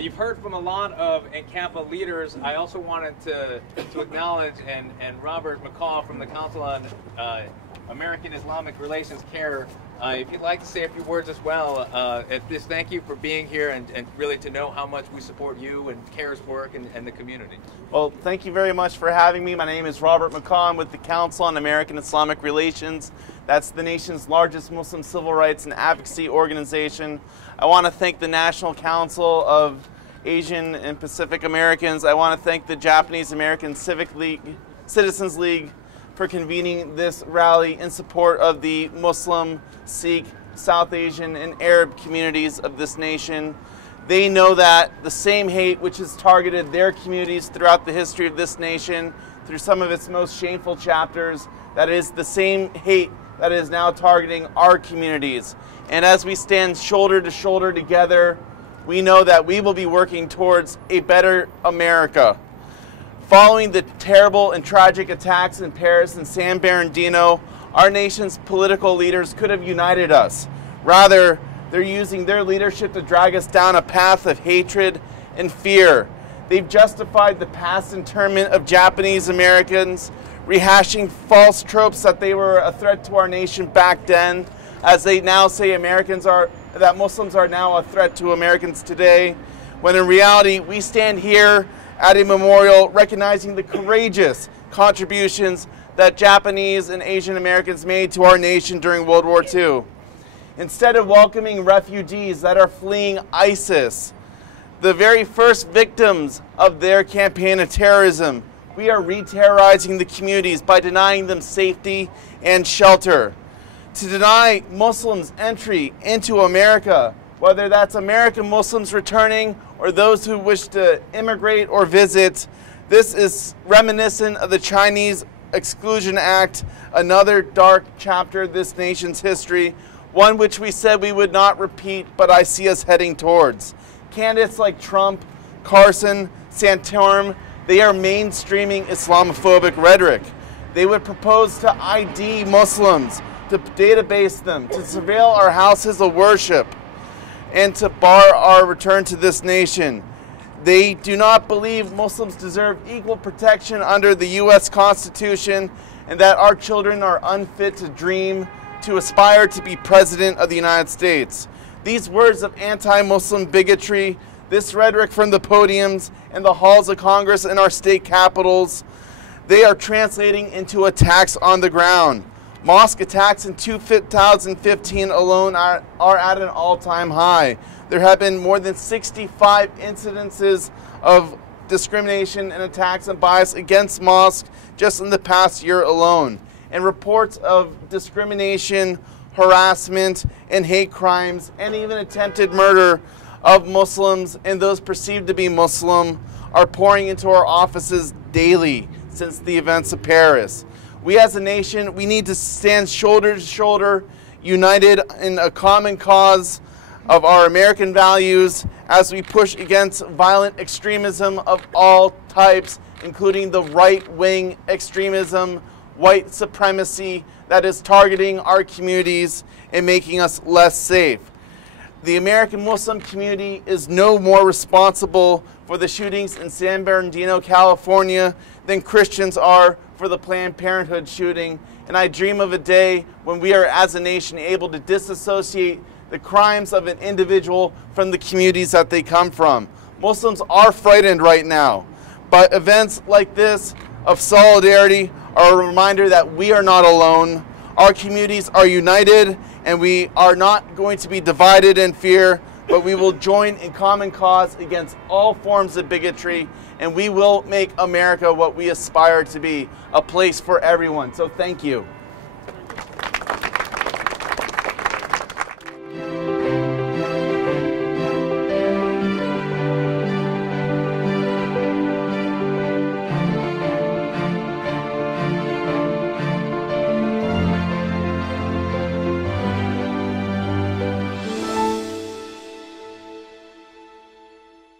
You've heard from a lot of NCAPA leaders. I also wanted to acknowledge and Robert McCall from the Council on American Islamic Relations, CAIR. If you'd like to say a few words as well, just thank you for being here and really to know how much we support you and CAIR's work and the community. Well, thank you very much for having me. My name is Robert McCall. I'm with the Council on American Islamic Relations. That's the nation's largest Muslim civil rights and advocacy organization. I want to thank the National Council of Asian and Pacific Americans. I want to thank the Japanese American Citizens League for convening this rally in support of the Muslim, Sikh, South Asian, and Arab communities of this nation. They know that the same hate which has targeted their communities throughout the history of this nation, through some of its most shameful chapters, that is the same hate that is now targeting our communities. And as we stand shoulder to shoulder together, we know that we will be working towards a better America. Following the terrible and tragic attacks in Paris and San Bernardino, our nation's political leaders could have united us. Rather, they're using their leadership to drag us down a path of hatred and fear. They've justified the past internment of Japanese Americans, rehashing false tropes that they were a threat to our nation back then, as they now say that Muslims are now a threat to Americans today, when in reality we stand here at a memorial recognizing the courageous contributions that Japanese and Asian Americans made to our nation during World War II. Instead of welcoming refugees that are fleeing ISIS, the very first victims of their campaign of terrorism, we are re-terrorizing the communities by denying them safety and shelter. To deny Muslims entry into America, whether that's American Muslims returning or those who wish to immigrate or visit, this is reminiscent of the Chinese Exclusion Act, another dark chapter of this nation's history, one which we said we would not repeat, but I see us heading towards. Candidates like Trump, Carson, Santorum, they are mainstreaming Islamophobic rhetoric. They would propose to ID Muslims, to database them, to surveil our houses of worship, and to bar our return to this nation. They do not believe Muslims deserve equal protection under the U.S. Constitution and that our children are unfit to dream, to aspire to be President of the United States. These words of anti-Muslim bigotry, this rhetoric from the podiums and the halls of Congress and our state capitals, they are translating into attacks on the ground. Mosque attacks in 2015 alone are at an all-time high. There have been more than 65 incidences of discrimination and attacks and bias against mosques just in the past year alone. And reports of discrimination, harassment, and hate crimes, and even attempted murder of Muslims and those perceived to be Muslim are pouring into our offices daily since the events of Paris. We as a nation, we need to stand shoulder to shoulder, united in a common cause of our American values as we push against violent extremism of all types, including the right-wing extremism, white supremacy that is targeting our communities and making us less safe. The American Muslim community is no more responsible for the shootings in San Bernardino, California than Christians are for the Planned Parenthood shooting, and I dream of a day when we are as a nation able to disassociate the crimes of an individual from the communities that they come from. Muslims are frightened right now, but events like this of solidarity are a reminder that we are not alone. Our communities are united, and we are not going to be divided in fear, but we will join in common cause against all forms of bigotry, and we will make America what we aspire to be, a place for everyone. So thank you.